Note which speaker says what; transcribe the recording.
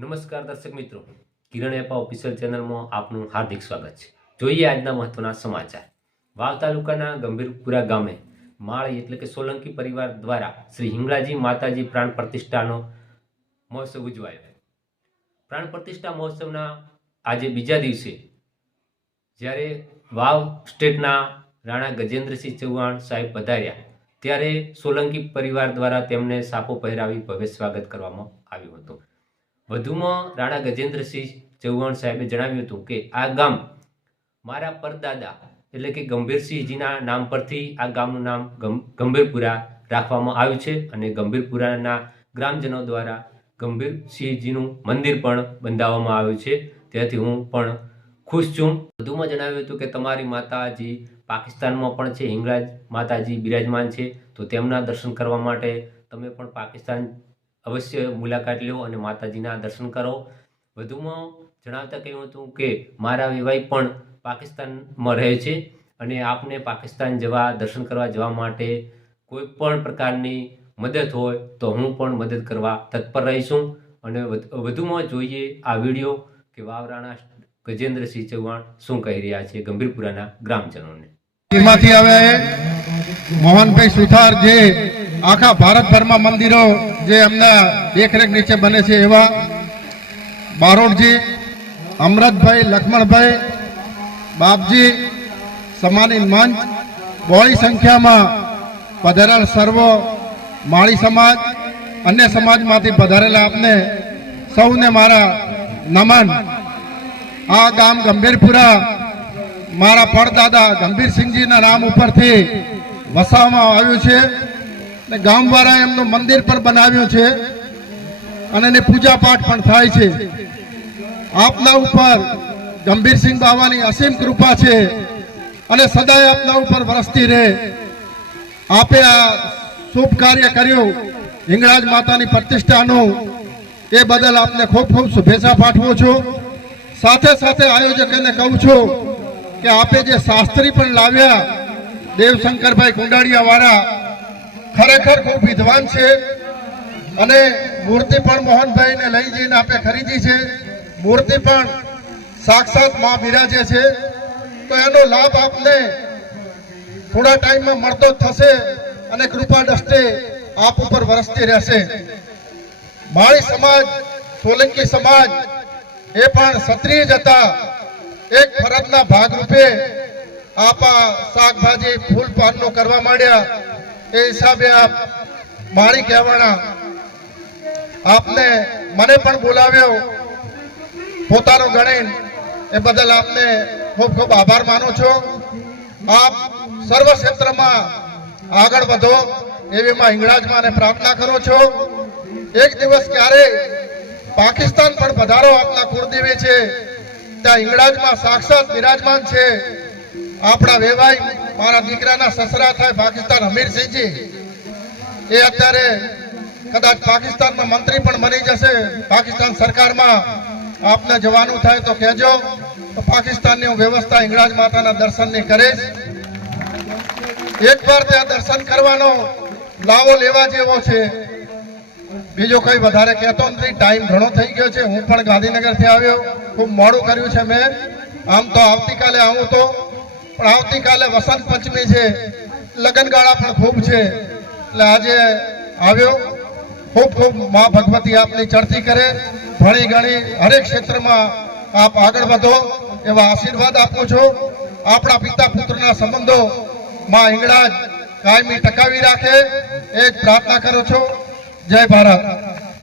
Speaker 1: નમસ્કાર દર્શક મિત્રો. કિરણ એપા ઓફિશિયલ ચેનલમાં આપનું હાર્દિક સ્વાગત છે. જોઈએ આજના મહત્વના સમાચાર. વાવ તાલુકાના ગંભીરપુરા ગામે માળી એટલે કે સોલંકી પરિવાર દ્વારા શ્રી હિંગળાજી માતાજી પ્રાણ પ્રતિષ્ઠાનો મહોત્સવ ઉજવાયો. પ્રાણ પ્રતિષ્ઠા મહોત્સવના આજે બીજા દિવસે જ્યારે વાવ સ્ટેટના રાણા ગજેન્દ્રસિંહ ચૌહાણ સાહેબ પધાર્યા, ત્યારે સોલંકી પરિવાર દ્વારા તેમને સાપો પહેરાવી ભવ્ય સ્વાગત કરવામાં આવ્યું હતું. વધુમાં રાણા ગજેન્દ્રસિંહ ચૌહાણ સાહેબે જણાવ્યું હતું કે આ ગામ મારા પરદાદા એટલે કે ગંભીરસિંહજીના નામ પરથી આ ગામનું નામ ગંભીરપુરા રાખવામાં આવ્યું છે અને ગંભીરપુરાના ગ્રામજનો દ્વારા ગંભીરસિંહજીનું મંદિર પણ બંધાવવામાં આવ્યું છે. ત્યાંથી હું પણ ખુશ છું. વધુમાં જણાવ્યું હતું કે તમારી માતાજી પાકિસ્તાનમાં પણ છે, હિંગળાજ માતાજી બિરાજમાન છે, તો તેમના દર્શન કરવા માટે તમે પણ પાકિસ્તાન અવશ્ય મુલાકાત લો અને માતાજીના દર્શન કરો. વધુમાં જણાવતા કહ્યું હતું કે, મારા વિવાહ પણ પાકિસ્તાનમાં રહે છે અને આપને પાકિસ્તાન જવા, દર્શન કરવા જવા માટે કોઈ પણ પ્રકારની મદદ હોય તો હું પણ મદદ કરવા તત્પર રહીશું. અને વધ- વધુમાં જોઈએ આ વીડિયો કે વાવરાણા ગજેન્દ્રસિંહ ચૌહાણ શું કહી રહ્યા છે ગંભીરપુરાના ગ્રામજનોને.
Speaker 2: એમાંથી હવે મોહનભાઈ સુથાર જે આખા ભારતભરમાં મંદિરો જે એમના દેખરેખ નીચે બને છે એવા બારોટજી, અમરતભાઈ, લક્ષ્મણભાઈ, બાપજી, સમાની મંચ, બહોળી સંખ્યામાં પધારેલ સર્વો, માળી સમાજ, અન્ય સમાજમાંથી પધારેલા આપને સૌને મારા નમન. આ ગામ ગંભીરપુરા, મારા પડદાદા ગંભીરસિંહજીના નામ ઉપરથી વસાવવામાં આવ્યું છે. અને ગામવાળા એમનું મંદિર પણ બનાવ્યું છે અને એની પૂજા પાઠ પણ થાય છે. આપના ઉપર ગંભીરસિંહ બાવાની અસીમ કૃપા છે અને સદાય આપના ઉપર વરસતી રહે. આપે આ શુભ કાર્ય કર્યું. હિંગળાજ માતાની પ્રતિષ્ઠાનું એ બદલ આપને ખૂબ ખૂબ શુભેચ્છા પાઠવું છું. સાથે સાથે આયોજકોને કહું છું કે આપે જે શાસ્ત્રી પણ લાવ્યા, દેવશંકરભાઈ કુંડાળિયા વાળા ખરેખર ખૂબ વિદ્વાન છે અને મૂર્તિ પણ મોહનભાઈને લઈ જઈને આપણે ખરીદી છે. મૂર્તિ પણ સાક્ષાતમાં બિરાજે છે. તો એનો લાભ આપને થોડા ટાઈમમાં મળતો થશે અને કૃપા દ્રષ્ટિ આપ ઉપર વરસતી રહેશે. માળી સમાજ, સોલંકી સમાજ એ પણ ક્ષત્રિય જ હતા. એક ફરજના ભાગરૂપે આપા શાકભાજી ફૂલ પાનનું કરવા માંડ્યા. એ હિસાબે આપ મારી કહેવાના આપને મને પણ બોલાવ્યો, પોતાનો ગણીને, એ બદલ આપને ખૂબ ખૂબ આભાર માનું છું. આપ સર્વ ક્ષેત્રમાં આગળ વધો એવી માં હિંગળાજમાં પ્રાર્થના કરું છું. એક દિવસ ક્યારે પાકિસ્તાન પણ પધારો આપના કુળદેવી છે. ત્યાં હિંગળાજમાં સાક્ષાત બિરાજમાન છે. આપણા વેવાય મારા દીકરાના સસરા થાય પાકિસ્તાન હમીરસિંહજી એ અત્યારે કદાચ પાકિસ્તાનમાં મંત્રી પણ બની જશે. પાકિસ્તાન સરકારમાં આપને જવાનું થાય તો કહેજો. પાકિસ્તાનની હું વ્યવસ્થા હિંગળાજ માતાના દર્શનની કરીશ. એકવાર ત્યાં દર્શન કરવાનો લાવો લેવા જેવો છે. બીજો કઈ વધારે કહેતો નથી. ટાઈમ ઘણો થઈ ગયો છે. હું પણ ગાંધીનગરથી આવ્યો. ખૂબ મોડું કર્યું છે મેં. આમ તો આવતીકાલે આવું તો પણ આવતીકાલે વસંત પંચમી છે. લગનગાળા પણ ખૂબ છે. એટલે આજે આવ્યો. ખૂબ ખૂબ મા ભગવતી આપની ચડતી કરે. ભણી ગણી હરેક ક્ષેત્રમાં આપ આગળ વધો એવા આશીર્વાદ આપું છું. આપણા પિતા પુત્રના સંબંધો માં હિંગળાજ કાયમી ટકાવી રાખે. એ જ પ્રાર્થના કરું છું. જય ભારત.